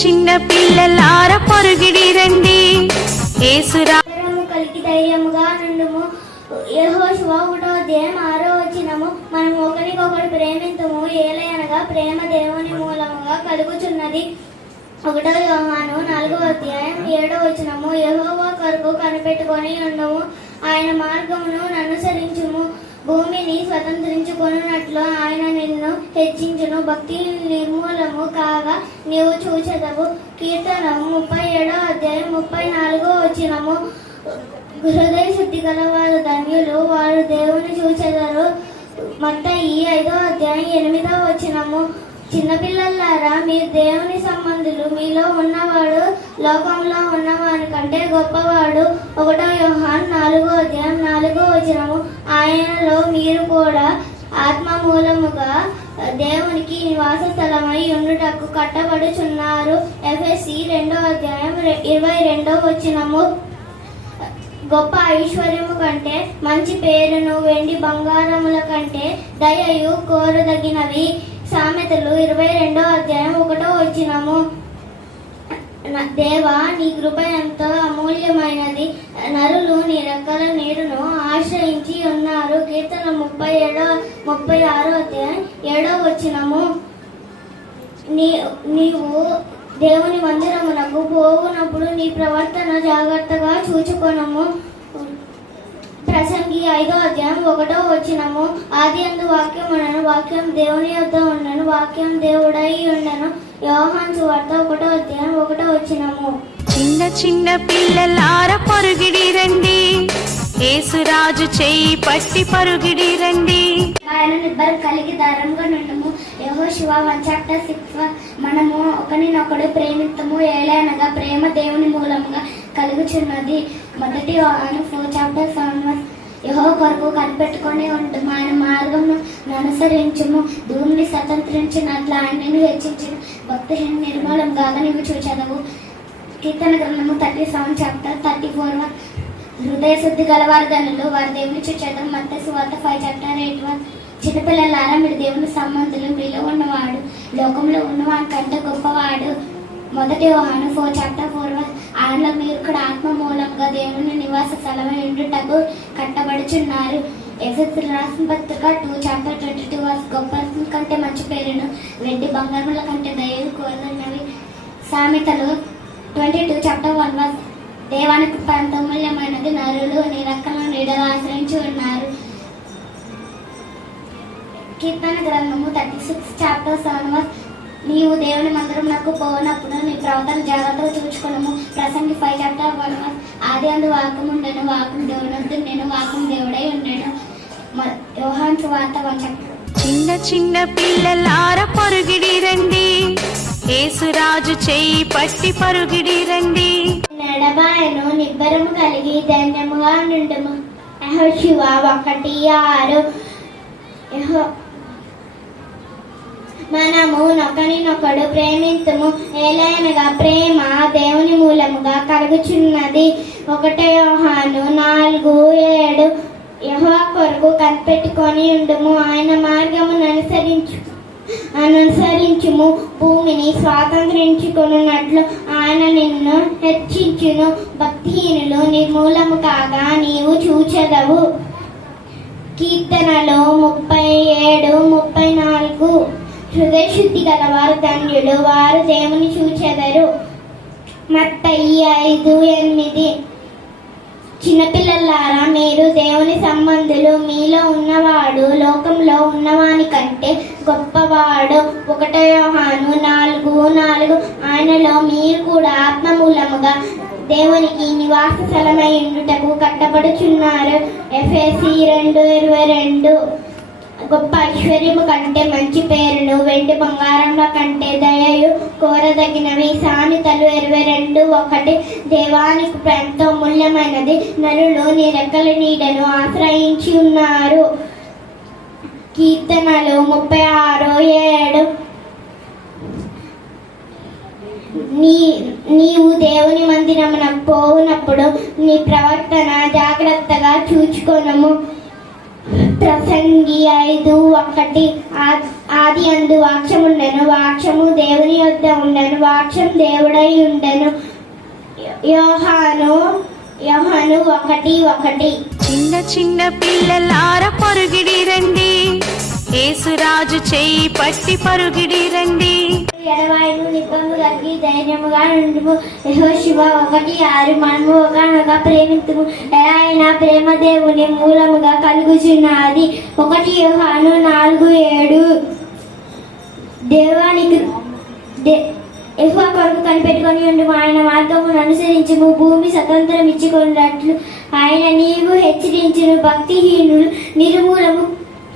చిన్న పిల్లలార పొరుగిడి రండి యేసురా కలిగి ధైర్యముగా నుండుము. యెహోషువ 1:6 మనము ఒకరికొకరు ప్రేమింతుము ఏలయనగా ప్రేమ దేవుని మూలముగా కలుగుచున్నది. 1 యోహాను 4:7 యెహోవా కొరకు కనిపెట్టుకొని ఉండము, ఆయన మార్గమును అనుసరించుము. భూమిని స్వతంత్రించుకొనున్నట్లు ఆయన నిన్ను హెచ్చించును. భక్తి నిర్మూలము కాగా నీవు చూచెదవు. కీర్తనము 37:34 హృదయ శుద్ధి గల వారు ధన్యులు, వారు దేవుని చూచెదరు. మత్తయి 5:8 చిన్నపిల్లలారా, మీరు దేవుని సంబంధులు, మీలో ఉన్నవాడు లోకంలో ఉన్నవాని కంటే గొప్పవాడు. 1 యోహాను 4:4 ఆయనలో మీరు కూడా ఆత్మ మూలముగా దేవునికి నివాస స్థలమై ఉండుటకు కట్టబడుచున్నారు. ఎఫెసీ 2:22 గొప్ప ఐశ్వర్యము కంటే మంచి పేరును వెండి బంగారముల కంటే దయయు కోరదగినవి. సామెతలు 22:1 దేవా, నీ కృప ఎంతో అమూల్యమైనది, నరులు నీ రెక్కల నీరును ఆశ్రయించి ఉన్నారు. కీర్తన 36:7 నీవు దేవుని మందిరమునకు పోవునప్పుడు నీ ప్రవర్తన జాగ్రత్తగా చూచుకొనము. ప్రసంగి 5:1 ఆదియందు వాక్యం ఉండను, వాక్యం దేవుని యొద్ద ఉండను, వాక్యం దేవుడై ఉండను. యోహాను సువార్త 1:1 చిన్న చిన్న పిల్లలార పొరుగిడి రండి యేసురాజు చేయి పట్టి పరుగిడి రండి. ఆయన నిబ్బరం కలిగి ధైర్యంగా నుండుము. యెహోషువ 1:6 మనము ఒకరినొకడు ప్రేమిత్తము ఏలయనగా ప్రేమ దేవుని మూలముగా కలుగుచున్నది. 1 యోహాను 4:7 యెహోవా కొరకు కనిపెట్టుకొని ఉంటుము, ఆయన మార్గమును అనుసరించుము. భూమిని స్వతంత్రించినట్లు ఆయనను హెచ్చించును. భక్తిహీన నిర్మూలం కాగా నీవు చూచెదవు. కీర్తన గ్రంథము 37:34 హృదయ శుద్ధి గలవారు ధనులు, వారి దేవుని చూచెదరు. మత్తయి సువార్త 5:8 చిన్నపిల్లలారా, మీరు దేవుని సంబంధులు, మీలో ఉన్నవాడు లోకంలో ఉన్నవాడి కంటే గొప్పవాడు. 1 యోహాను 4:4 ఆయనలో మీరు కూడా ఆత్మ మూలంగా దేవుని నివాస స్థలమై ఉండుటకు కట్టబడుచున్నారు. ఎఫెసీయులకు రాసిన పత్రిక 2:22 గొప్ప కంటే మంచి పేరును వెండి బంగారముల కంటే దయలు కోరదగినవి. సామెతలు 22:1 దేవానికి ఎంత అమూల్యమైనది, నరులు నీ రెక్కల నీడలు ఆశ్రయించి ఉన్నారు. కీర్తన గ్రంథము 36:7 నీవు దేవుని మందిరమునకు పోనప్పుడు నీ ప్రవర్తన జాగ్రత్తగా చూచుకున్నాము. ప్రసంగి 5:1 ఆదియందు వాక్యం ఉండెను, వాక్యం దేవుని నేను వాక్యం దేవుడై ఉండెను. యోహాను సువార్త 1. చిన్న చిన్న పిల్లలార పొరుగిడి రండి యేసురాజు చేయి పట్టి పరుగిడి రండి. నడబాయను నిబ్బరము కలిగి ధైర్యముగా నుండుము. యెహోషువ 1:6 మనము ఒకరినొకడు ప్రేమింతుము ఏలయనగా ప్రేమ దేవుని మూలముగా కలుగుచున్నది. 1 యోహాను 4:7 యెహోవా కొరకు కనిపెట్టుకొని ఉండుము, ఆయన మార్గమును అనుసరించుము. భూమిని స్వాతంత్రించుకున్నట్లు ఆయన నిన్ను హెచ్చించును. భక్తిహీనులు నిర్మూలము కాగా నీవు చూచెదవు. కీర్తనలు 37:34 హృదయ శుద్ధి గలవారు ధన్యులు, వారు దేవుని చూచెదరు. మత్తయి 5:8 చిన్నపిల్లలారా, మీరు దేవుని సంబంధులు, మీలో ఉన్నవాడు లోకంలో ఉన్నవాని కంటే గొప్పవాడు. 1 యోహాను 4:4 ఆయనలో మీరు కూడా ఆత్మ మూలముగా దేవునికి నివాస స్థలమై ఉండుటకు కట్టబడుచున్నారు. ఎఫెసీ 2:22 గొప్ప ఐశ్వర్యము కంటే మంచి పేరును వెండి బంగారముల కంటే దయయు కోరదగినవి. సామెతలు 22:1 దేవానికి ఎంతో మూల్యమైనది, నరులు నీ రెక్కల నీడను ఆశ్రయించి ఉన్నారు. కీర్తనలు 36:7 నీవు దేవుని మందిరమునకు పోవునప్పుడు నీ ప్రవర్తన జాగ్రత్తగా చూచుకొనుము. ప్రసంగి 5:1 ఆది అందు వాక్యం ఉండెను, వాక్యము దేవుని యొద్ద ఉండెను, వాక్యం దేవుడై ఉండెను. యోహాను 1:1. చిన్న చిన్న పిల్లలార పరుగిడి రండి, యేసురాజు చేయి పట్టి పరుగిడి రండి. ఎడవాయును నిబ్బము కలిగి ధైర్యముగా నుండుము. యెహోషువ 1:6. మనము ఒకనొక ప్రేమితుము, ఎలా అయినా ప్రేమ దేవుని మూలముగా కలుగుచున్నది. 1 యోహాను 4:7. దేవానికి యెహోవా కొరకు కనిపెట్టుకొని ఉండుము, ఆయన మార్గమును అనుసరించుము. భూమి స్వతంత్రం ఇచ్చుకున్నట్లు ఆయన నీవు హెచ్చరించును. భక్తిహీనులు నిర్మూలము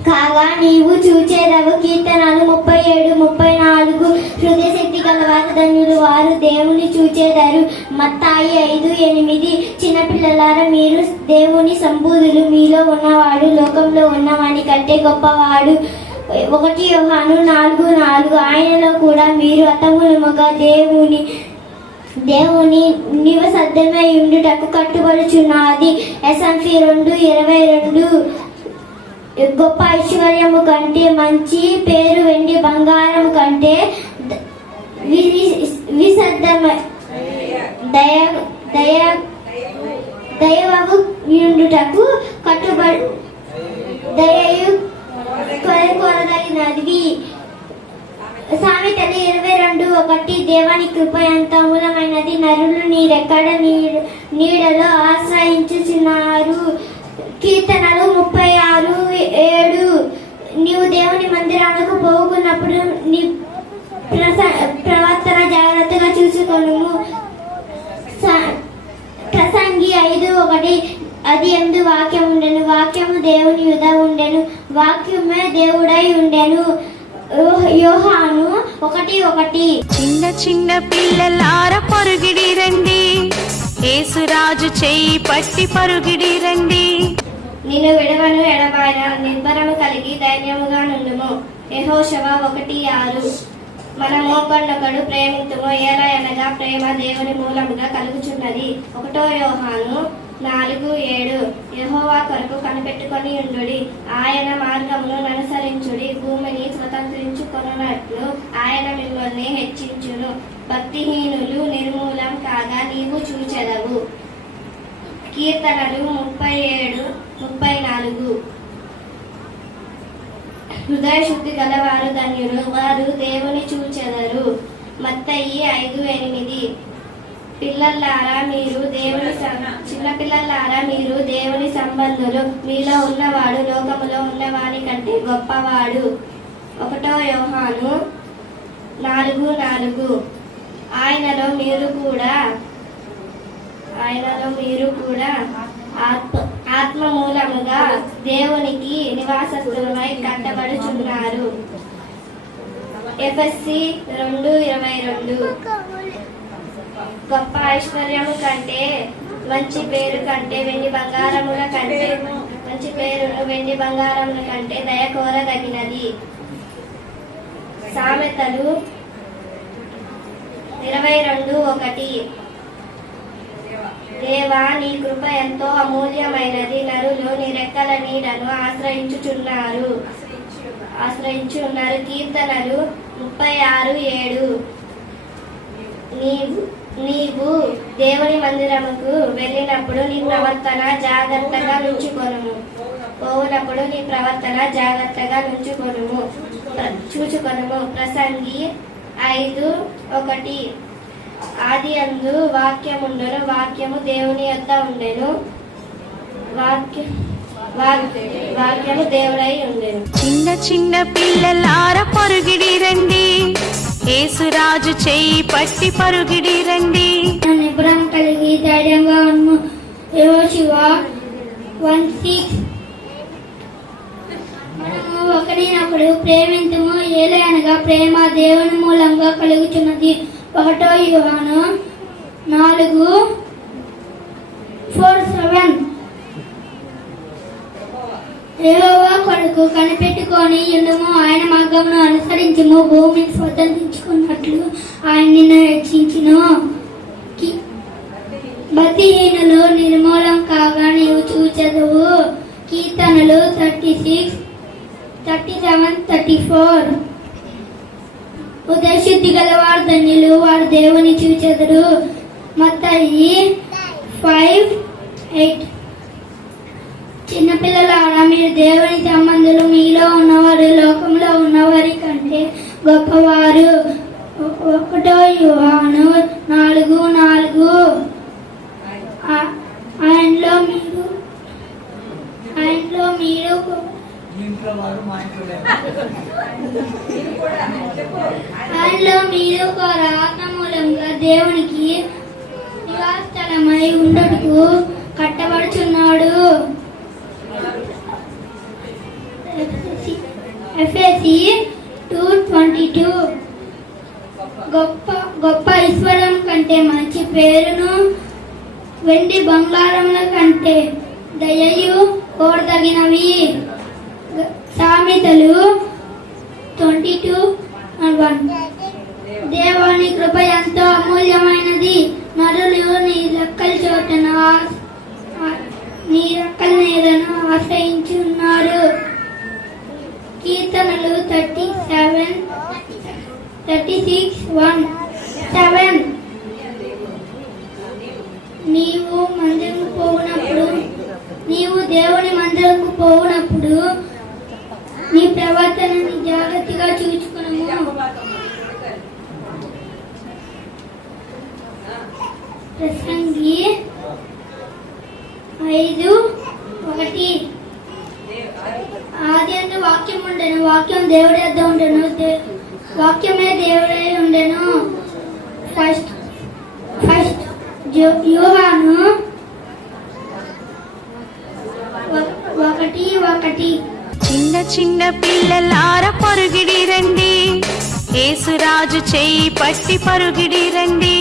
కాగా నీవు చూచేదవు. కీర్తనలు 37:34. హృదయశక్తి గలవారు ధన్యులు, వారు దేవుని చూచేదారు. మత్తాయి 5:8. చిన్నపిల్లలారా, మీరు దేవుని సంబూధులు, మీలో ఉన్నవాడు లోకంలో ఉన్నవాని కంటే గొప్పవాడు. 1 యోహాను 4:4. ఆయనలో కూడా మీరు అతములముగా దేవుని నివసద్దమై ఉండుటకు కట్టుబడుచున్నది. ఎస్ఎంఫీ 2:22. గొప్ప ఐశ్వర్యము కంటే మంచి పేరు వెండి బంగారము కంటే దైవము ఉండుటకు కట్టుబడి దయయు కొరదగినది. సామెతలు 22:1. దేవాని కృప ఎంత మూలమైనది, నరులు నీ రెక్కల నీడలో ఆశ్రయించుచున్నారు. కీర్తనలు 36:7. నీవు దేవుని మందిరాలకు పోకున్నప్పుడు నీ ప్రవర్తన జాగ్రత్తగా చూసుకొనుము. ప్రసంగి 5:1. అది ఎందు వాక్యం ఉండెను, వాక్యము దేవుని యుద ఉండెను, వాక్యమే దేవుడై ఉండెను. యోహాను 1:1. చిన్న చిన్న పిల్లలార పరుగిడి రండి, యేసురాజు చేయి పట్టి పరుగిడి రండి. నిన్ను విడవను ఎడబాయన, నిర్భరము కలిగి ధైర్యముగా నుండుము. యెహోషువ 1:6. మనము ఒకరినొకడు ప్రేమింతుము, ఎలా అనగా ప్రేమ దేవుని మూలముగా కలుగుచున్నది. 1 యోహాను 4:7. యెహోవా కొరకు కనిపెట్టుకొని ఉండుడి, ఆయన మార్గమును అనుసరించుడి. భూమిని స్వతంత్రించుకొనున్నట్లు ఆయన మిమ్మల్ని హెచ్చించును. భక్తిహీనులు నిర్మూలం కాగా నీవు చూచెదవు. కీర్తనలు 37:34. హృదయ శుద్ధి గలవారు ధన్యులు, వారు దేవుని చూచెదరు. మత్తయి 5:8. పిల్లలారా మీరు చిన్నపిల్లలారా మీరు దేవుని సంబంధులు, మీలో ఉన్నవాడు లోకములో ఉన్నవాని కంటే గొప్పవాడు. 1 యోహాను 4:4. ఆయనలో మీరు కూడా ఆత్మ మూలముగా దేవునికి నివాసస్థులమై కట్టబడుచున్నారు. ఎఫెసీ 2:22. గొప్ప ఐశ్వర్యము కంటే మంచి పేరు కంటే వెండి బంగారముల కంటే మంచి పేరును వెండి బంగారముల కంటే దయ కోరదగినది. సామెతలు 22:1. దేవా నీ కృప ఎంతో అమూల్యమైనది, నరులు నీ రెక్కల నీడను ఆశ్రయించున్నారు. కీర్తనలు 36:7. నీవు దేవుని మందిరముకు వెళ్ళినప్పుడు నీ ప్రవర్తన జాగ్రత్తగా నుంచుకొనుము. పోవునప్పుడు నీ ప్రవర్తన జాగ్రత్తగా చూచుకొనుము. ప్రసంగి 5:1. ఆది అందు వాక్యముండెను, వాక్యము దేవుని యొద్ద ఉండెను, వాక్యము దేవుడై ఉండెను. చిన్న చిన్న పిల్లలార పరుగిడి రండి, యేసురాజు చేయి పట్టి పరుగిడి రండి. నిబ్బరం కలిగి ధైర్యంగా ఉన్ను. యెహోషువ 1:6. మనము ఒకరినొకడు ప్రేమింతుము, ఏలయనగా ప్రేమ దేవుని మూలంగా కలుగుచున్నది. 1 యోహాను 4:7. యెహోవా కొరకు కనిపెట్టుకొని ఉండుము, ఆయన మార్గమును అనుసరించుము. భూమిని స్వతంత్రించుకున్నట్లు ఆయన నిన్ను హెచ్చించును. భక్తిహీనులు నిర్మూలం కాగా నీవు చూచెదవు. కీర్తనలు 36:13. 37:34. ఉదయశుద్ధి గలవారు ధన్యులు, వారు దేవుని చూచెదరు. మత్తయి 5:8. చిన్నపిల్లలారా, మీరు దేవుని సంబంధులు, మీలో ఉన్నవారు లోకంలో ఉన్నవారి కంటే గొప్పవారు. 1 యోహాను 4:4. ఆయనలో మీరు ఆత్మ మూలంగా దేవునికి నివాసస్థలమై ఉండటకు కట్టబడుచున్నాడు. ఎఫెసీ 2:22. గొప్ప ఐశ్వర్యం కంటే మంచి పేరును, వెండి బంగారముల కంటే దయయు కోరదగినవి. సామెతలు 22:1. దేవుని కృప ఎంతో అమూల్యమైనది, నరులు నీ రెక్కల నీడను ఆశ్రయించున్నారు. కీర్తనలు 36:1-7. నీవు దేవుని మందిరముకు పోవునప్పుడు నీ ప్రవర్తనని జాగ్రత్తగా చూచుకునము. ప్రసంగి 5:1. ఆదియందు వాక్యం ఉండెను, వాక్యం దేవుడి యొద్ద ఉండెను, వాక్యమే దేవుడై ఉండెను. ఫస్ట్ యోహాను 1:1. చిన్న చిన్న పిల్లలార పరుగిడి రండి, యేసురాజు చేయి పట్టి పరుగిడి రండి.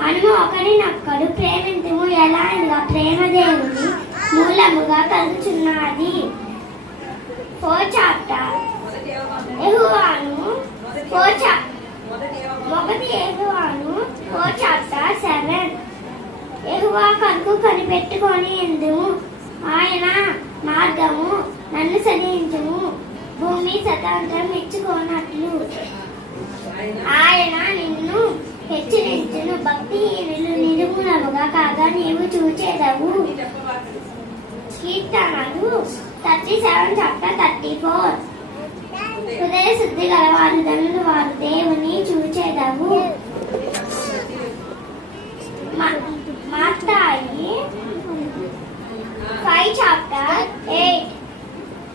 మనము ఒకరినొకరు ప్రేమించము, ఎలా అనగా ప్రేమ దేవుని మూలముగా కలుగుచున్నది. 4 చాప్టర్ యెహోవాను 7. యెహోవా కొరకు కనిపెట్టుకొని ఎందుము, ఆయన మార్గము నన్ను సహించుము. భూమి స్వతంత్రం ఇచ్చుకోనట్లు ఆయన నిన్ను హెచ్చరించును. భక్తిహీనులు నిర్మూలముగా కాగా నీవు చూచేదవు. కీర్తనలు 37:34. హృదయ శుద్ధి గలవారు ధనులు, వారు దేవుని చూచేదవు. మత్తయి 5:8.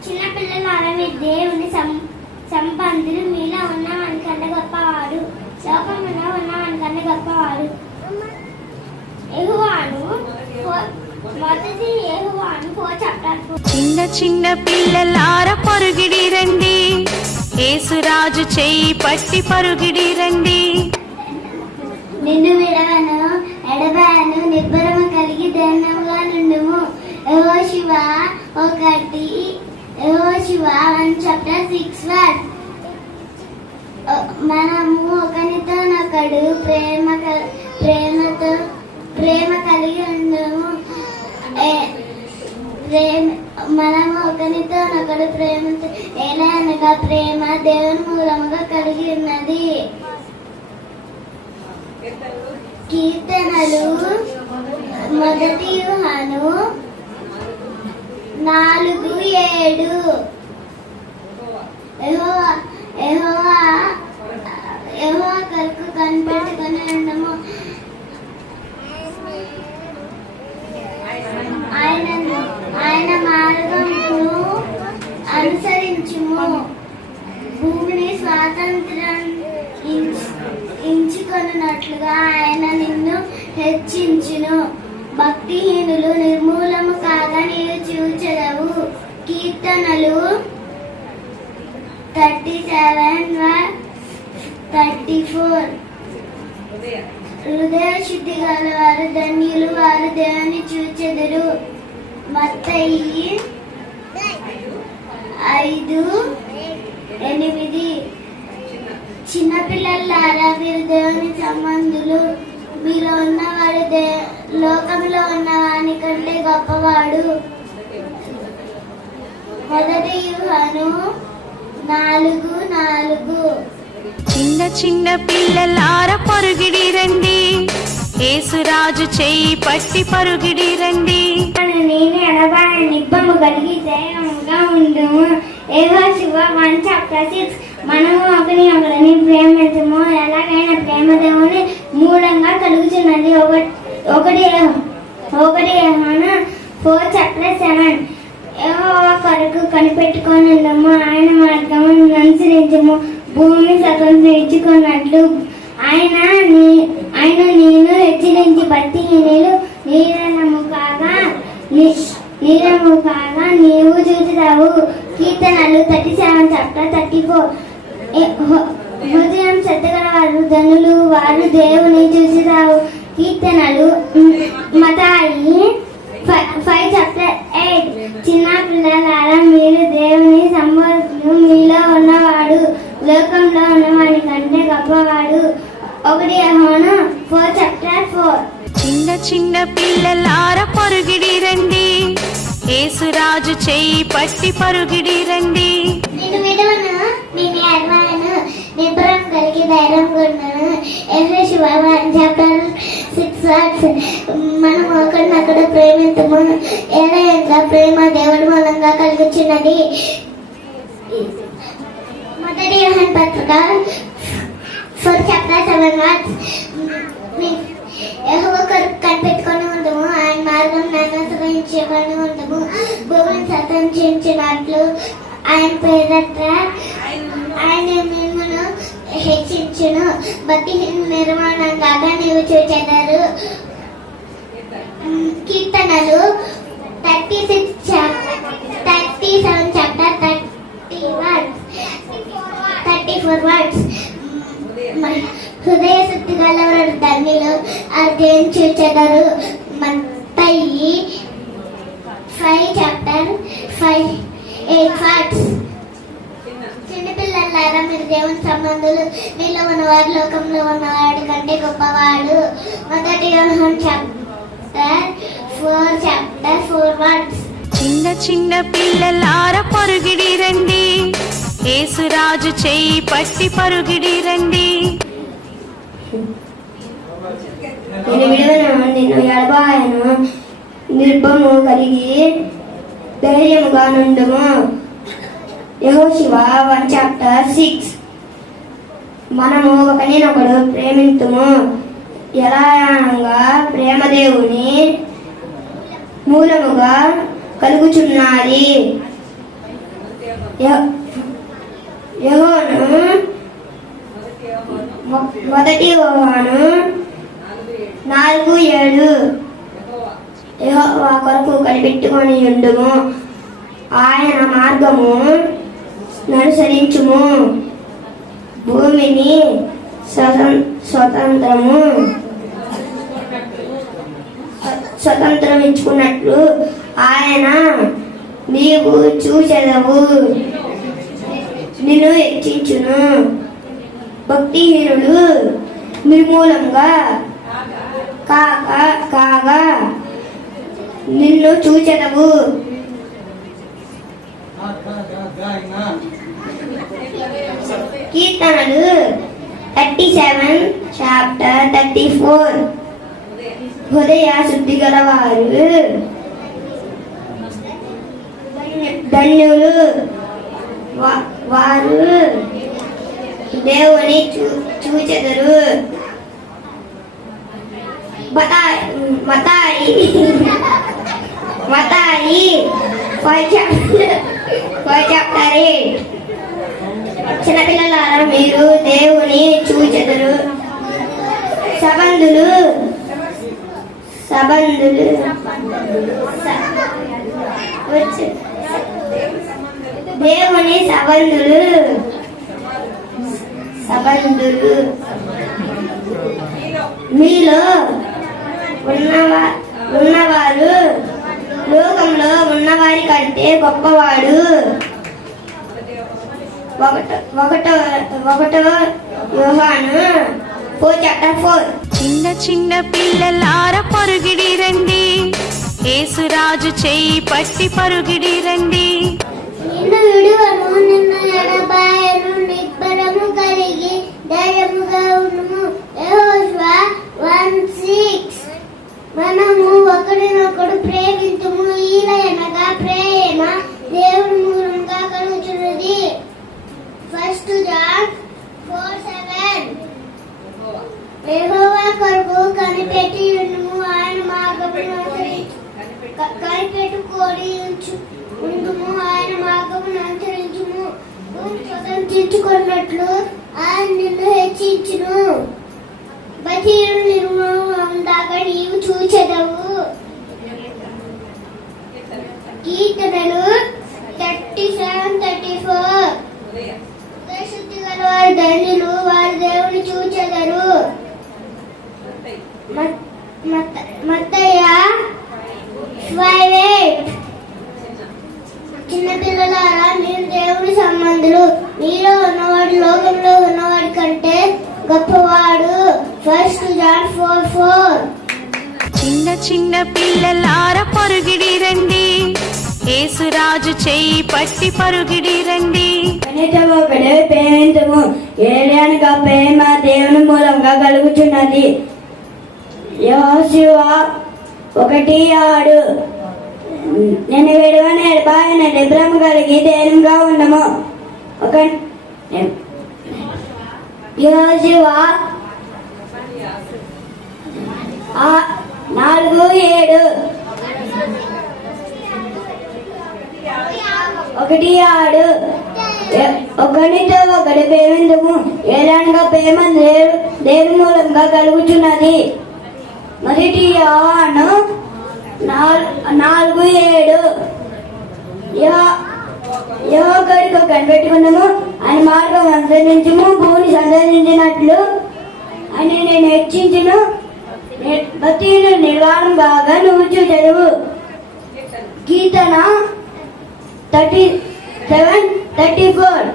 చిన్నపిల్లలారా, మీరు దేవుని సంబంధులు, మీలో ఉన్నవానికన్నా గొప్పవాడు, లోకంలో ఉన్నవానికన్నా గొప్పవాడు. యెహోవాను 4. చిన్న చిన్న పిల్లలార పరుగిడి రండి, యేసురాజు చేయి పట్టి పరుగిడి రండి. నిన్ను విడవను, ఎడబాను, నిబ్బరము కలిగి ధన్యముగా నుండుము. యెహోషువ 1:6. మనము ఒకరితోనొకడు ప్రేమ కలిగి ఉండము. మనము ఒకరితోనొకడు ప్రేమతో, ఎలా అనగా ప్రేమ దేవుని మూలముగా కలిగి ఉన్నది. కీర్తనలు 1 యోహాను 4:7. యెహోవా కొరకు కనిపెట్టుకొని ఉండము, ఆయన మార్గమును అనుసరించుము. భూమిని స్వాతంత్రం ఎంచుకొనున్నట్లుగా ఆయన నిన్ను హెచ్చించును. భక్తిహీనులు నిర్మూలము కాగా నీవు చూచెదవు. కీర్తనలు 37:34. హృదయ శుద్ధి గలవారు ధన్యులు, వారు దేవుని చూచెదరు. మత్తయి 5:8. చిన్నపిల్లలారా మీరు దేవుని సంబంధులు, మీలో ఉన్నవాడు లోకంలో ఉన్నవాని కంటే గొప్పవాడు. 1 యోహాను 4:4. చిన్న చిన్న పిల్లలార పరుగిడి రండి, యేసురాజు చెయ్యి పట్టి పరుగిడి రండి. నేను ఎడబాయ నిబ్బము కలిగి ధైర్యముగా ఉండుము. యెహోషువ 1:6. మనము ఒకరిని ప్రేమించము, ఎలాగైనా ప్రేమ దేవుని మూలంగా కలుగుతున్నది. 1 యోహాను 4:7. యెహోవా కొరకు కనిపెట్టుకొని ఉండము, ఆయన మార్గము అనుసరించము. భూమి స్వతంత్రించుకున్నట్లు ఆయన నేను హెచ్చరించి బట్టి నీరము కాగా నీవు చూచుతావు. కీర్తనలు 37:34. హృదయం శ్రద్ధగలవారు ధనులు, వారు దేవుని చూచుతావు. కీర్తనలు మతాయి 5:8. చిన్న పిల్లలారా మీరు దేవుని సంబోధులు, మీలో ఉన్నవాడు లోకంలో ఉన్నవాడి కంటే గొప్పవాడు. 1 యోహాను 4:4. చిన్న చిన్న పిల్లలార పరుగిడి రండి, యేసురాజు చెయ్యి పట్టి పరుగిడి రండి. నేను విడవను, నేను ఎడబాయను, నిబ్బరం కలిగి ధైర్యంగా ఉన్నాను. యెహోషువ 1:6. మనం ఒకరినొకడు ప్రేమించము, ఏలయనగా ప్రేమ దేవుడి మూలంగా కలుగుచున్నది. 1 యోహాను పత్రిక 4:7. యెహోవా కొరకు కనిపెట్టుకొని ఉండము, ఆయన మార్గం అనుసరించుకొని ఉండము. భూమిని స్వతంత్రించినట్లు ఆయన పేరట ఆయన మిమ్మల్ని హెచ్చించును. భక్తిహీన నిర్మాణం కాగా నీవు చూచెదరు. కీర్తనలు 37:34. హృదయ శుద్ధి గలవారు ధన్యులు, అదేం చూచెదరు. మత్తయి 5:8. చిన్నపిల్లలారా మీరు దేవుని సంబంధులు, మీలో ఉన్నవారు లోకంలో ఉన్నవాడి కంటే గొప్పవాడు. 1 యోహాను 4:4. చిన్న చిన్న పిల్లలార పరుగిడి రండి, యేసురాజు చెయ్యి పట్టి పరుగిడి రండి. నేను విడవను, నిన్ను ఎడబాయను, నిర్భము కలిగి ధైర్యముగా నుండుము. యెహోషువ 1:6. మనము ఒకరినొకడు ప్రేమింతుము, ఎలాగా ప్రేమ దేవుని మూలముగా కలుగుచున్నది. యెహోను 1 యోహాను 4:7. యెహోవా కొరకు కనిపెట్టుకొని ఉండుము, ఆయన మార్గము అనుసరించుము. భూమిని స్వతంత్రం ఇచ్చుకున్నట్లు ఆయన నీవు చూచెదవు, నిన్ను హెచ్చించును. భక్తిహీనులు నిర్మూలంగా కాగా నిన్ను చూచెదవు. కీర్తనలు 37:34. హృదయ శుద్ధి గలవారు ధన్యులు, వారు దేవుని చూచెదరు. మతాయి 5:8. చిన్నపిల్లలారా మీరు దేవుని చూచెదరు. సబంధులు దేవుని సబంధులు మీలో ఉన్నవారు లోకంలో ఉన్నవారి కంటే గొప్పవాడు. 1 యోహాను 4:4. చిన్న చిన్న పిల్లలార పరుగిడి రండి, యేసురాజు చేయి పట్టి పరుగిడి రండి. నిన్ను విడువను, నిన్ను ఎడబాయను, నిబ్బరము కలిగి ధైర్యముగా ఉండుము. యెహోషువ 1:6. మనము ఒకరినొకడు ప్రేమింతుము, ఈలయనగా ప్రేమ దేవుని మూలంగా కలుగుచున్నది. 1 జాన్ 4:7. యెహోవా కొరకు కనిపెట్టి ఉండుము, ఆయన మార్గమును కనిపెట్టుకొని ఉండుము, ఆయన మార్గమును అనుసరించుము. స్వతంత్రించుకున్నట్లు ఆయన నిన్ను హెచ్చించును. బతీయుడు నిర్మూలందాకా నీవు చూచెదవు. కీర్తనలు 37:34. శుద్ధి గల వారి ధన్యులు, వారి దేవుని చూచెదరు. మత్తయ్య 5:8. చిన్నపిల్లలారా, మీరు దేవుని సంబంధులు, మీలో ఉన్నవాడు లోకంలో ఉన్నవాడి కంటే గొప్పవాడు. 1 జాన్ 4:4. చిన్న చిన్న పిల్లలార పరుగిడి రండి, యేసురాజు చేయి పట్టి పరుగిడి రండి. ఒకడే ప్రేమించము, ఏలియనగా ప్రేమ దేవుని మూలంగా కలుగుచున్నది. యెహోషువ 1:6. నేను విడువని ఎడబాయన నిబ్రము కలిగి ధైర్యంగా ఉండము. యెహోషువ 4:7. 1:6. ఒకరితో ఒకటి ప్రేమించము, ఏలనగా ప్రేమ దేవుని మూలంగా కలుగుచున్నది. మొదటి యోహాను 4:7. యోగడికి కనిపెట్టుకున్నాము, ఆయన మార్గం అనుసరించము, భూమిని సందర్శించినట్లు అని నేను హెచ్చించును. భక్తిని నిర్వాణం బాగా నువ్వు చదువు. కీర్తన 37:34.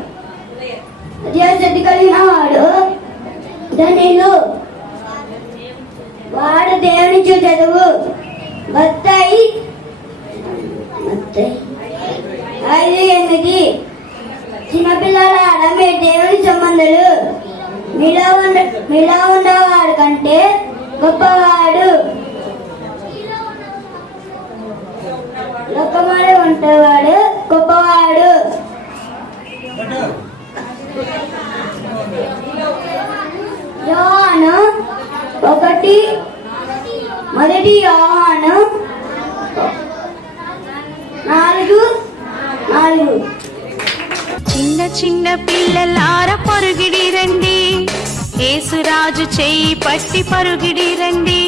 శక్తి కలిగిన వాడు ధనిలు, వాడు దేవుని చదువు. మత్తయి 5:8. చిన్నపిల్లలారా, మీరు దేవుని సంబంధులు, మీలో ఉన్నవాడు కంటే గొప్పవాడు. లోకమాడే ఉంటేవాడు గొప్పవాడు. యోహాను 1. మొదటి యోహాను 4:4. చిన్న చిన్న పిల్లలార పరుగిడి రండి, యేసురాజు చేయి పట్టి పరుగిడి రండి.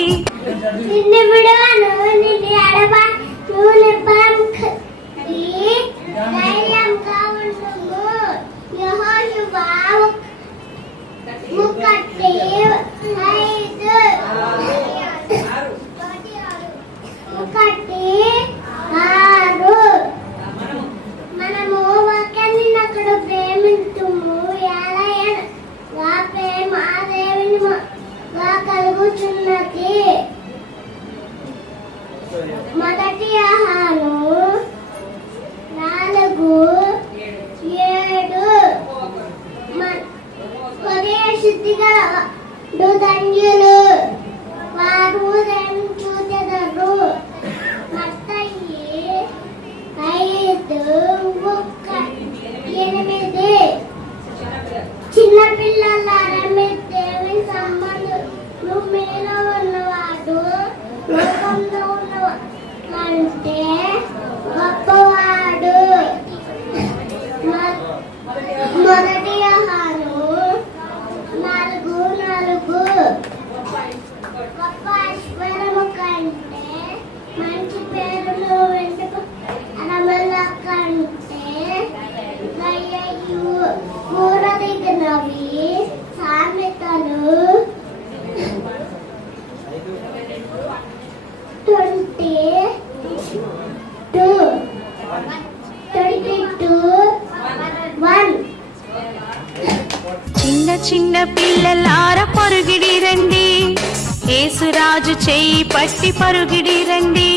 నిన్ను విడువను, నిన్ను ఎడబాయను, నిబ్బరము కలిగి ధైర్యంగా ఉండుము. యెహోషువ 1:5. మనము ఒకరినొకడు ప్రేమింతుము, ఏలయనగా ప్రేమ దేవుని కలుగుచున్నది. మొదటి యోహాను 4:7. హృదయ శుద్ధి గల ధన్యులు, వారు దేవుని చూచెదరు. మత్తయి 5:8. చిన్నపిల్లలారా, మీరు దేవుని సంబంధులు, మీలో ఉన్నవాడు లోకంలో ఉన్నవాడు కంటే గొప్పవాడు. మొదటి యోహాను 4:4. గొప్ప ఐశ్వర్యము కంటే, మంచి పేరును వెంటకు అరమల కంటే కూరదిగినవి సామెతలు 22:1. చిన్న చిన్న పిల్లలార పరుగిడి రండి, యేసురాజు చేయి పట్టి పరుగిడి రండి.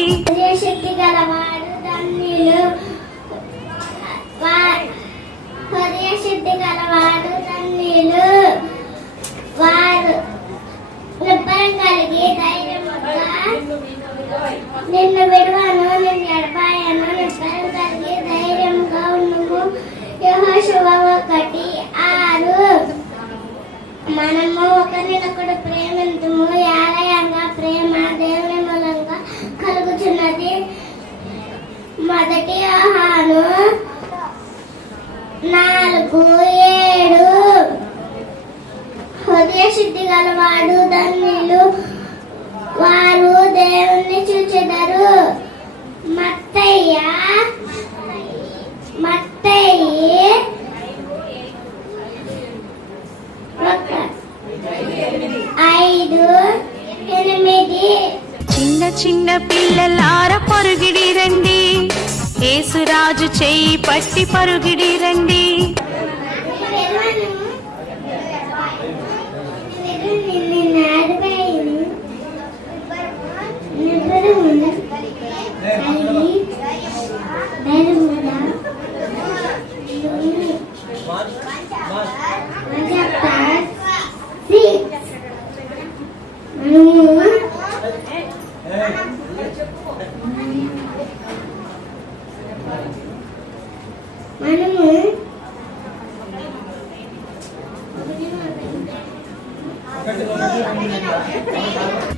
శక్తి గలవాడు ధన్యులు, శక్తి గలవాడు ధన్యులు వారు. నిబ్బరం కలిగి ధైర్యముగా నిన్ను విడువను, నిన్ను ఎడబాయను. నిబ్బరం కలిగి ధైర్యముగా ఉన్నము. యెహోషువ 1:6. మనము ఒకరినొకడు ప్రేమింతుము, ఏలయనగా ప్రేమ దేవుని మూలంగా కలుగుచున్నది. 1 యోహాను 4:7. హృదయ శుద్ధి గలవాడు ధన్యులు వారు దేవుణ్ణి చూచెదరు. మత్తయి 5:8. చిన్న చిన్న పిల్లలార పరుగిడి రండి, యేసురాజు చేయి పట్టి పరుగిడి రండి.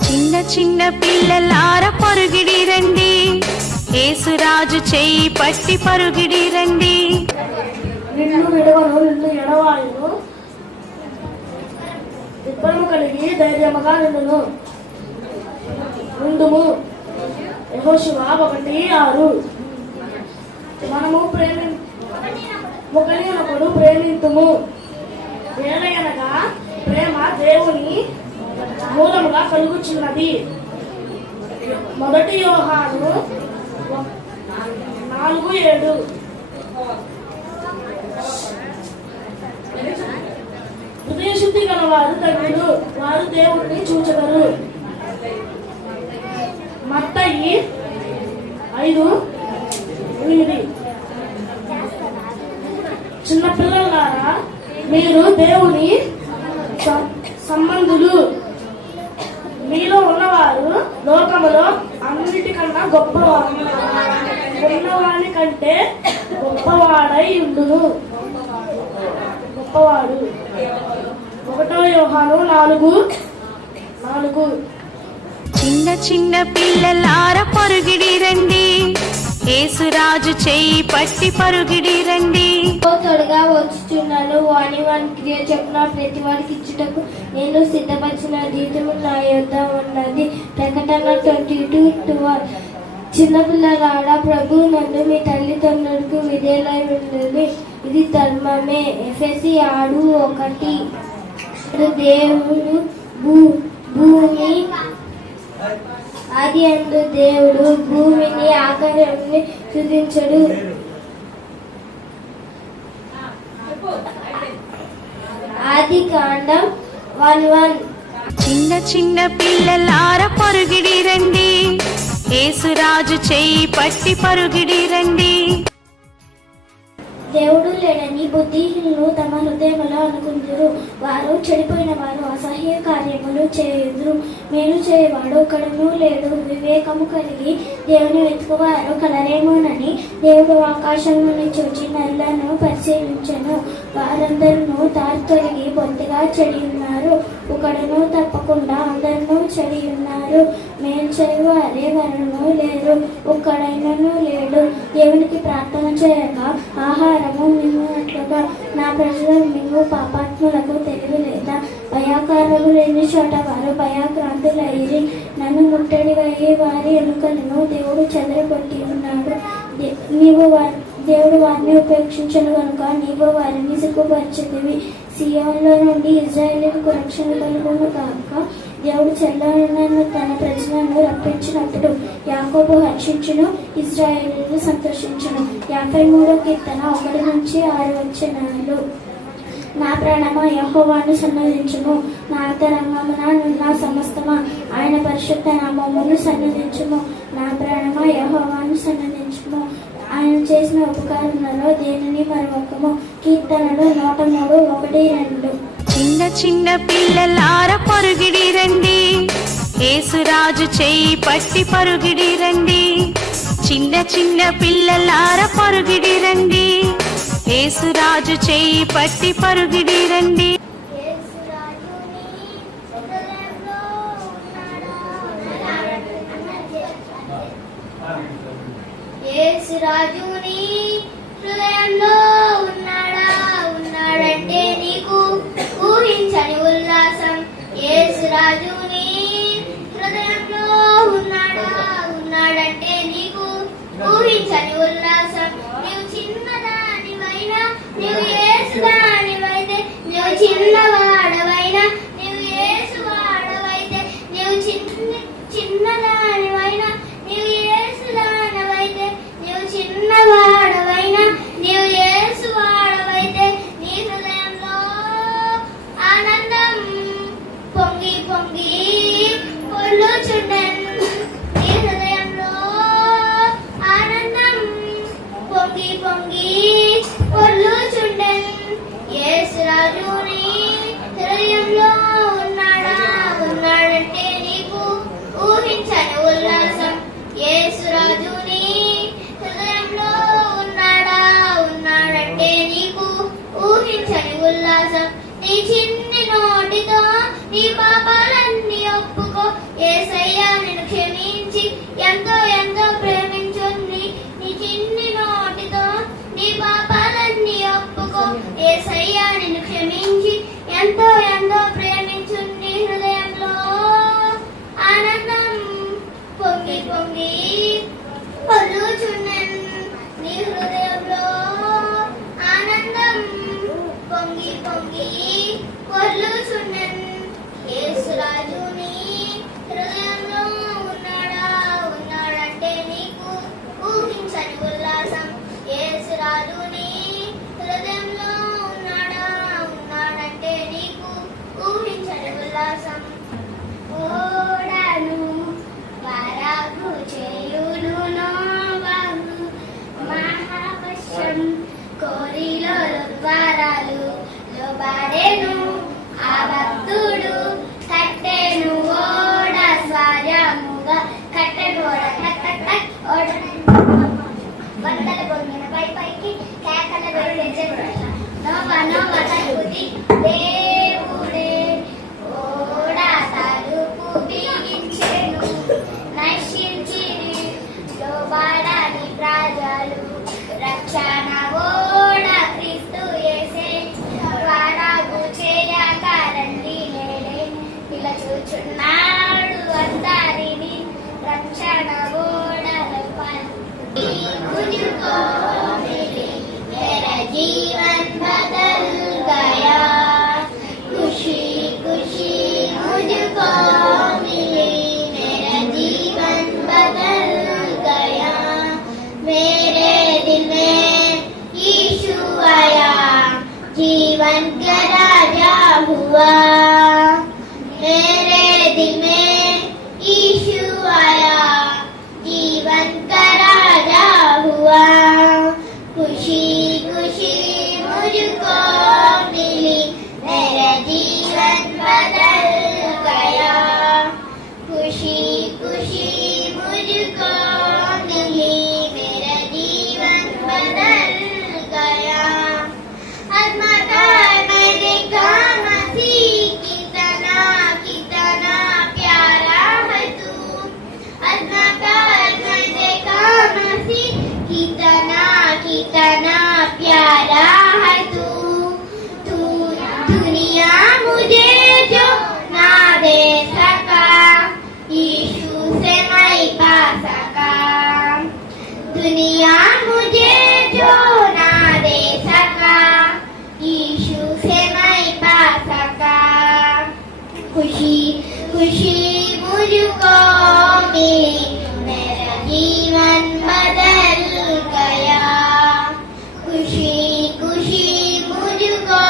చిన్న చిన్న పిల్లలార పరుగిడి రండి, యేసురాజు చేయి పట్టి పరుగిడి రండి. నిన్ను విడవను, నిన్ను ఎడవాయును. నిబ్బరము కలిగి ధైర్యముగా నుండుము. యెహోషువ 1:6. మనము ఒకరినొకడు ప్రేమింతుము, ఏలయనగా ప్రేమ దేవుని మూలముగా కలుగుచున్నది. 1 యోహాను 4:7. హృదయ శుద్ధి గల వారు ధన్యులు వారు దేవుణ్ణి చూచెదరు. మత్తయి 5:8. చిన్నపిల్లలారా మీరు దేవుని సంబంధులు, మీలో ఉన్నవారు లోకములో అన్నిటికన్నా ఉన్నవాని కంటే గొప్పవాడై ఉండును. గొప్పవాడు. 1 యోహాను 4:4. చిన్న చిన్న పిల్లలార పరుగిడి రండి, యేసురాజు చేయి పట్టి పరుగిడి రండి. తొడగా వచ్చుచున్నాను, వాని క్రియ చెప్పున ప్రతి వాడికి ఇచ్చుటకు నేను సిద్ధపరిచిన జీతము నా యొద్ద ఉన్నది. ప్రకటన 22:12. చిన్నపిల్లలాడ ప్రభు నందు మీ తల్లిదండ్రులకు విధేయులై ఉండుడి, ఇది ధర్మమే. ఎఫెసీ 6:1. దేవుడు భూమి ఆది అందు దేవుడు భూమిని ఆకారాన్ని సృజించడు. ఆదికాండం 1:1. చిన్న చిన్న పిల్లలార పరుగిడి రండి, యేసురాజు చేయి పట్టి పరుగిడి రండి. దేవుడు లేడని బుద్ధిహీనులు తమ హృదయములో అనుకుందురు. వారు చెడిపోయిన వారు అసహ్య కార్యములు చేయుదురు. మేలు చేయవాడు ఒకడును లేడు. వివేకము కలిగి దేవుని వెతుకువారు కలరేమోనని దేవుడు ఆకాశమును చూచి నల్లను పరిశీలించెను. వారందరూ దారి తొలగి బొత్తిగా చెడి ఉన్నారు. ఒకడును తప్పకుండా అందరూ చెడి ఉన్నారు. మేలు చేయువారే వరను లేరు, ఒక్కడైనను లేడు. దేవునికి ప్రార్థన చేయక ఆహారము మింగినట్లుగా నా ప్రజలు మింగు పాపాత్ములకు తెలివి లేదా? భయాకారము లేని చోట వారు భయాక్రాంతులైరి. నన్ను ముట్టడి అయ్యే వారి ఎముకలను దేవుడు చెదరగొట్టి ఉన్నాడు. దేవుడు వారిని ఉపేక్షించను కనుక నీవు వారిని సిగ్గుపరచెదివి. సియోనులో నుండి ఇజ్రాయేలుకు రక్షణ కలుగును కాక. దేవుడు చెల్లనను తన ప్రజలను రప్పించినప్పుడు యాకోబు హర్షించును, ఇజ్రాయేలు సంతోషించును. 53వ కీర్తన 1-6 వచనాలు. నా ప్రాణమా యెహోవాను సన్నిధించుము. నా అంతరంగమున నా సమస్తమా ఆయన పరిశుద్ధ నామమును సన్నిధించుము. నా ప్రాణమా యెహోవాను సన్నిధించుము. ఆయన చేసిన ఉపకారములలో దేనిని మరొకము. కీర్తనలు 103, 1, 2. చిన్న చిన్న పిల్లలార పరుగిడి రండి, యేసురాజు చెయ్యి పట్టి పరుగిడి రండి. చిన్న చిన్న పిల్లలార పరుగిడి రండి, యేసురాజు చెయ్యి పట్టి పరుగిడి రండి. యేసురాజుని హృదయంలో ఉన్నాడంటే నీకు ఊహించని ఉల్లాసం. యేసురాజుని హృదయంలో ఉన్నాడంటే నీకు ఊహించని ఉల్లాసం. నీవు చిన్నదానివైనా, నీవు యేసుదానివైతే, నీవు చిన్నవాడవైనా, నీవు యేసువాడవైతే, నీవు చిన్నదానివైనా, నీవు యేసుదానవైతే, నీవు చిన్నవాడవైనా, నీవు యేసువాడవైతే, నీ హృదయంలో ఆనందం పొంగి పొంగి పొర్లుచుండెను. నీ హృదయంలో ఆనందం పొంగి పొంగి పొర్లుచుండెను. యేసురాజుని హృదయంలో ఉన్నాడంటే నీకు ఊహించని ఉల్లాసం. యేసురాజుని హృదయంలో ఉన్నాడంటే నీకు ఊహించని ఉల్లాసం. నీ చిన్ని నోటితో నీ పాపాలన్నీ ఒప్పుకో. యేసయ్య నిన్ను క్షమించి ఎంతో ఎంతో ప్రేమించుంది. నీ చిన్ని నోటితో నీ పాపాలన్నీ ఒప్పుకో. యేసయ్య నిన్ను క్షమించి ఎంతో ఎంతో ప్రేమించుంది. హృదయంలో ఆనందం పొంగి పొంగి పొర్లుచుండెను. నీ హృదయంలో ఆనందం పొంగి పొంగి పొర్లుచుండెను. యేసురాజుని హృదయంలో ఉన్నాడంటే నీకు ఊహించని ఉల్లాసం. యేసురాజుని హృదయంలో ఉన్నాడంటే నీకు ఊహించని ఉల్లాసం. ఓడను వరగు చేయును నోవహు, మహావర్షం కోరిలో ద్వారాలు లోబడెను. ఆ భక్తుడు కట్టెను ఓడ స్వర్యముగా, కట్టెను ఓడ టక్ టక్ టక్ ఓడ వందల పొంగిన పై పైకి కేకల వెళ్ళే నోవ తలుపుది దేవుడే. ఓడ తలుపు బిగించెను, నశించి లోబడని ప్రజలు రక్షణ ఓడ క్రీస్తు యేసే వరగు చేయకరండి లేడే. ఇలా చూచున్నాడు అందరిని రక్షణ ఓడల मुझको मिली, मेरा जीवन बदल गया. खुशी खुशी मुझको मिली, मेरा जीवन बदल गया. मेरे दिल में यीशु आया, जीवन का राजा हुआ. मेरे दिल में यीशु आया, जीवन का राजा हुआ. खुशी खुशी मुझको मिली, मेरा जीवन बदल गया. खुशी खुशी मुझको मिली, मेरा जीवन बदल गया. अजमाकर मैं देखा मसीह, कितना कितना प्यारा है तू. अजमाकर मैं देखा मसीह, कितना कितना प्यारा है तू. तू दुनिया मुझे जो ना दे सका, यीशु से मैं पा सका. दुनिया मुझे जो ना दे सका, यीशु से मैं पा सका. खुशी खुशी मुझको मिली, मेरा जीवन बदल गया. खुशी खुशी मुझको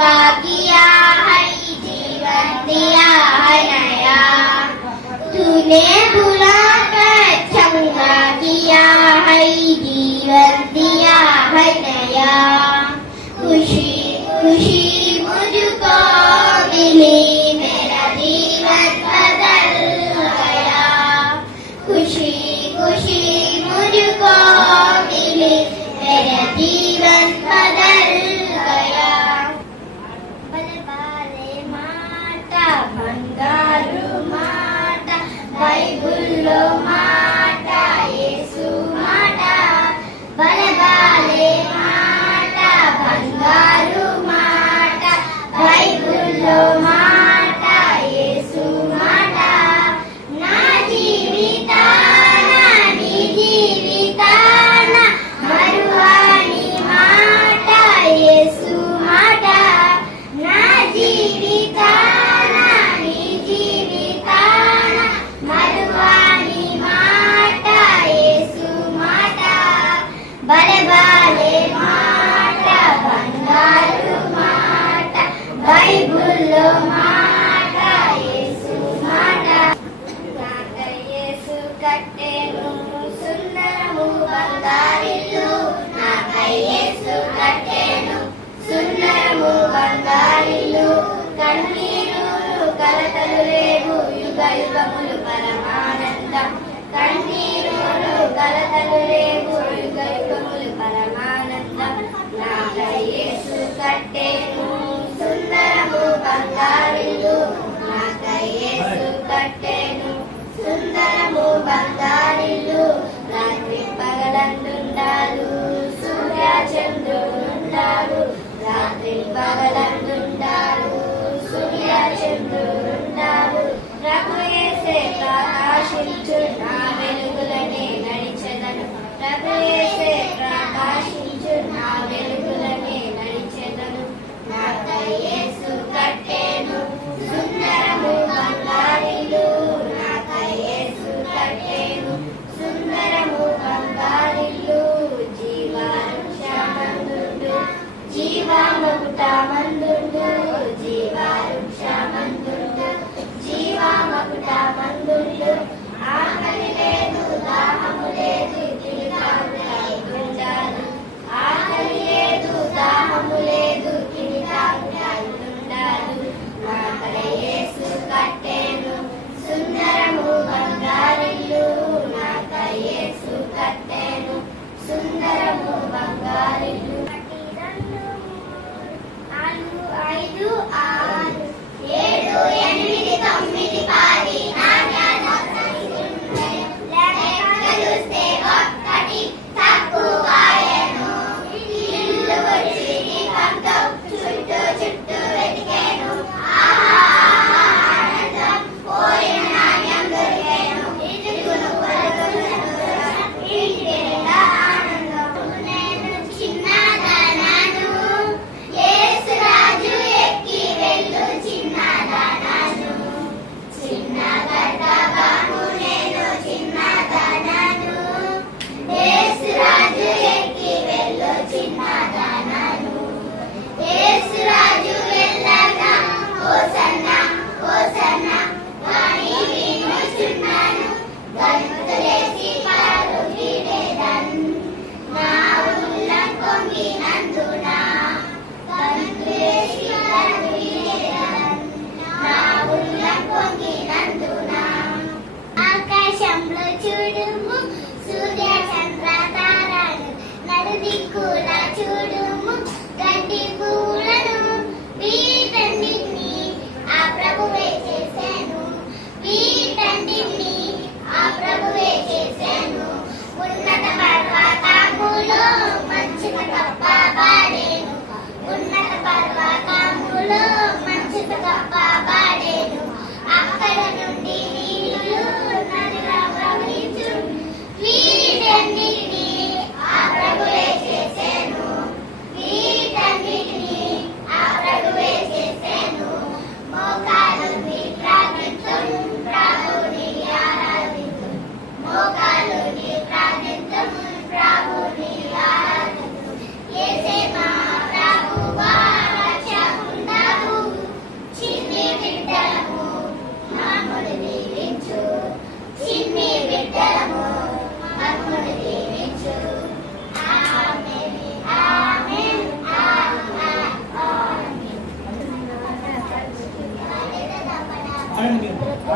चंगा किया है जीवन दिया है नया तूने बुला कर चंगा किया है जीवन दिया है नया खुशी खुशी मुझको मिली मेरा जीवन बदल गया खुशी खुशी मुझको मिली मेरा जीवन बदल गया बले बाले माटा बंगारू माटा बाइबुल्लो माटा येसु माटा बले बाले माटा बंगारू माटा बाइबुल्लो माटा येसु माटा ना जीविताना नी जीविताना मरुवानी माटा येसु माटा ना जीविताना नी जीविताना मरुवानी माटा येसु माटा बले बाले माटा बंगारू माटा बाइबुल्लो माटा येसु माटा नाकై యేసు కట్టెను సున్నము బంగారిల్లు నాకై యేసు కట్టెను సున్నము బంగారిల్లు కన్నీరు కలతలు లేవు యుగ యుగములు పరమానందం కన్నీరు కలతలు లేవు యుగ యుగములు పరమానందం నాకై యేసు కట్టెను సుందరము బంగారిల్లు నాకై యేసు కట్టెను సుందరము బంగారిల్లు రాత్రి పగలందుండాలు సూర్య చంద్రుడుండాలు రాత్రి పగలందుండాలు సూర్య చంద్రుడుండాలు ప్రభు యేసే ప్రకాశించు నా వెలుగులనే నడిచెదను ప్రభు యేసే ప్రకాశించు నా వెలుగులనే నడిచెదను నాకై యేసు కట్టెను సుందరము బంగారిల్లు నాకై యేసు కట్టెను సుందరము బంగారిల్లు జీవవృక్షమందుండు జీవమకుటమందుండు జీవవృక్షమందుండు జీవమకుటమందుండు ఆకలి లేదు దాహము లేదు తిరిగాను ఆకలి లేదు దాహము లేదు తిరిగాను నాకై యేసు కట్టెను సుందరము బంగారిల్లు నాకై యేసు కట్టెను సుందరము బంగారిల్లు ఆలు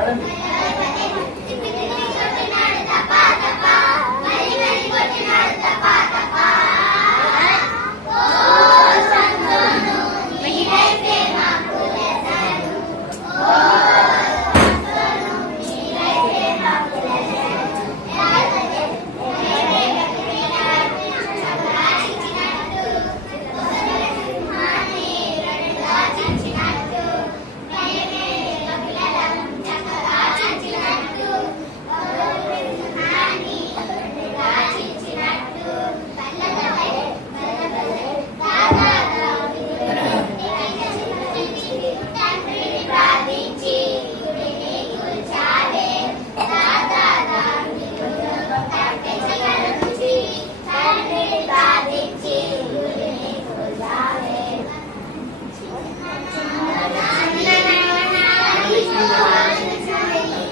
పాడండి.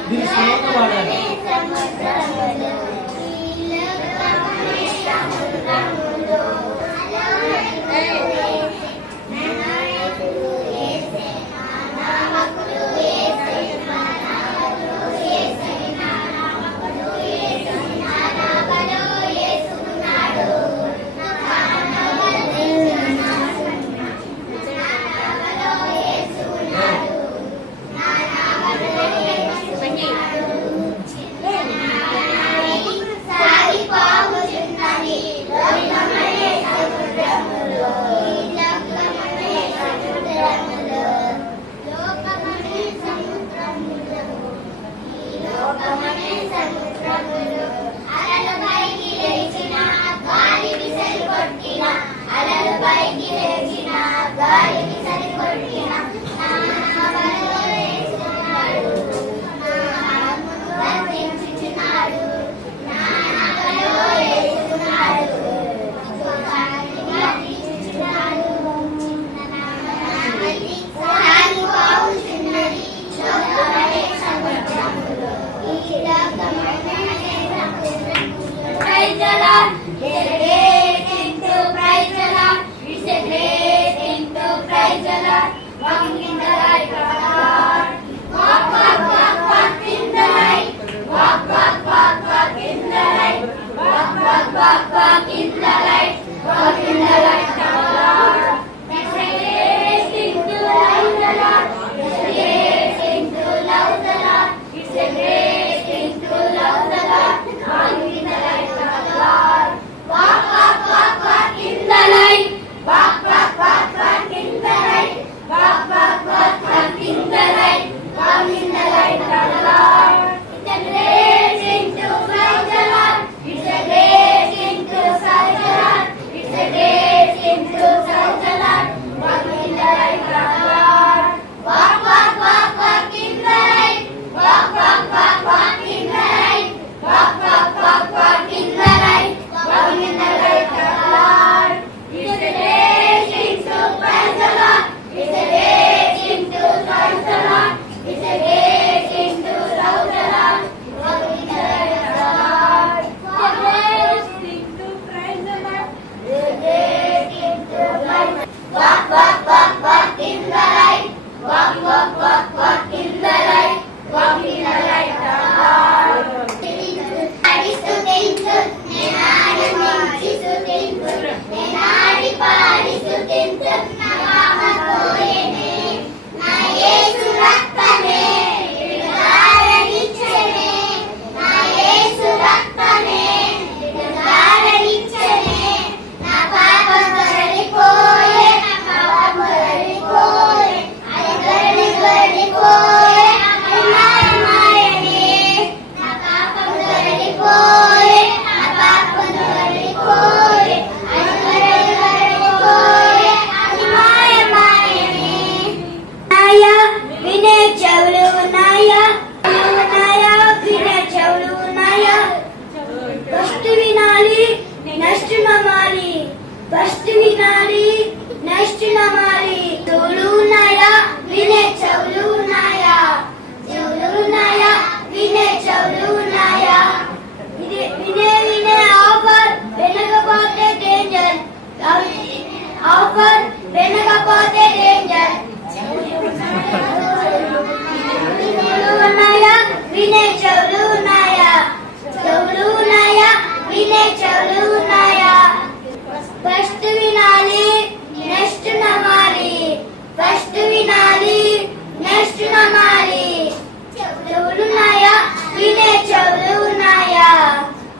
దీని శ్లోకం పాడాలి. It's a great thing to fly the Lord.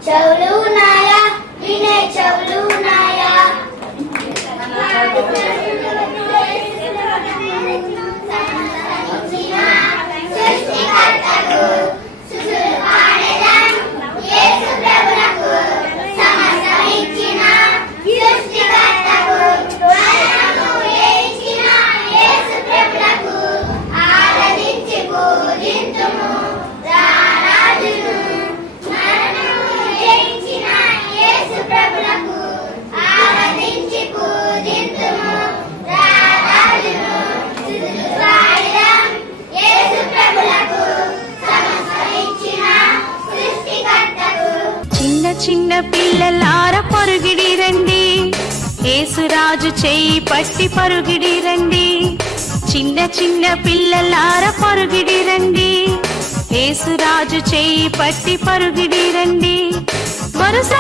చెవులు ఉన్నాయా వినే చెవులు ఉన్నాయా సృష్టికర్తకు సుసుపాడెదం యేసు ప్రభువుకు సమస్తం ఇచ్చిన సృష్టికర్తకు మరణము వేయించిన యేసు ప్రభువుకు ఆరాధించి పూజింతుము రారాజును మరణము వేయించిన యేసు ప్రభువుకు ఆరాధించి పూజింతుము రారాజును సుసుపాడెదం యేసు ప్రభువుకు సమస్తం ఇచ్చిన సృష్టికర్తకు. చిన్న చిన్న పిల్లలార పరుగిడి రండి యేసురాజు చేయి పట్టి పరుగిడి రండి చిన్న చిన్న పిల్లలార పరుగిడి రండి యేసురాజు చేయి పట్టి పరుగిడి రండి వరుస